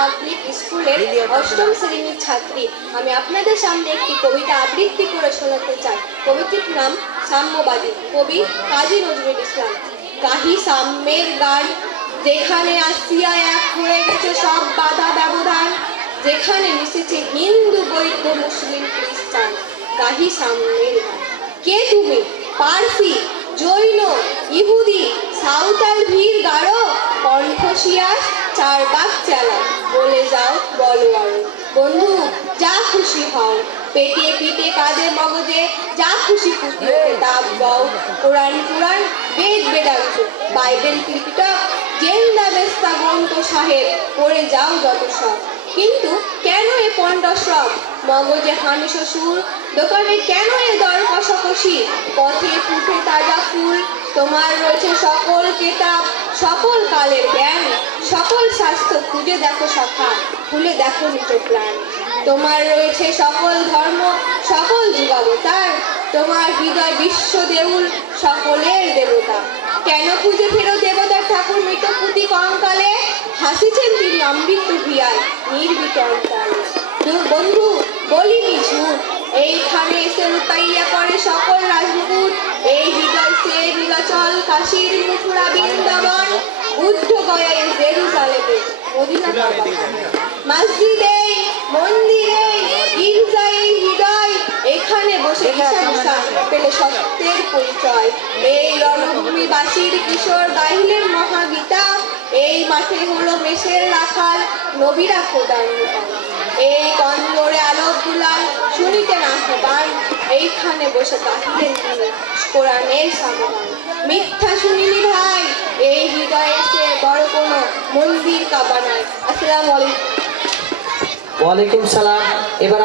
Public স্কুলের অষ্টম শ্রেণীর ছাত্রী। আমি আপনাদের সামনে একটি কবিতা আবৃত্তি করে শোনাতে চাই। কবিতার নাম সাম্যবাদী, কবি কাজী নজরুল ইসলাম। গাহি সাম্যের গান, যেখানে আসিয়া এক হয়ে গেছে সব বাধা ব্যবধান, যেখানে মিশেছে হিন্দু বৌদ্ধ মুসলিম খ্রিস্টান। গাহি সাম্যের গান। কে তুমি? পারসি, জৈন, ইহুদি, সাঁওতাল, ভিড় গাঢ়, কণ্ঠশিয়াস, চারবাক চেলা, বলে যাও বলো আরো। বন্ধু, যা খুশি হও, পেটে পিঠে কাঁধে মগজে যা খুশি ফুটিয়ে কিতাব গাও। কোরআন পুরাণ, বেদ বেদান্ত, বাইবেল ত্রিপিটক, জেন্দা বেস্তা গ্রন্থ সাহেব, পড়ে যাও যত সব। কিন্তু কেন এ পণ্ড সব? মগজে হানি শ্বশুর, দোকানে কেন এ দর কষাকষি? পথে ফুটে তাজা ফুল, তোমার রয়েছে সকল কেতাব, সকল কালের জ্ঞান, সকল স্বাস্থ্য খুঁজে দেখো সখা, খুলে দেখো নিজ প্রাণ। তোমার রয়েছে সকল ধর্ম, সকল যুগাবতার, তোমার হৃদয় বিশ্ব দেউল, সকলের দেবতা। কেন খুঁজে ফেরো দেবতার ঠাকুর মৃত পুঁতি কঙ্কালে? হাসিছেন তিনি অমৃত ভিয়ায় নির্বিত অন্তরে। বন্ধু, বলিনি ঝুট, এইখানে এসে লুকাইয়া পড়ে সকল রাজমুকুট। এই হৃদয় সে নীলাচল, কাশীর মথুরা, বৃন্দাবন, বুদ্ধ গয়ায় জেরুজালেমে, মদিনা কাবা, মসজিদে, মন্দিরে, গির্জায়, হৃদয়, এখানে বসে ঈশান পেলে সত্যের পরিচয়। এই রণভূমিবাসীর কিশোর গাইলেন মহাগীতা, এই মাঠে হলো মেষের রাখাল, নবীরা খোদার নিকট। এই কন্দরে আলোক দুলাল, শুনিতেন আহ্বান, এইখানে বসে কাহিলেন তিনি কোরআনের সাবধান। মিথ্যা শুনিনি ভাই, এই হৃদয়ে সে বড় কোনো মন্দির কাবা নাই। আসসালামু আলাইকুম। ওয়ালাইকুম সালাম। এবার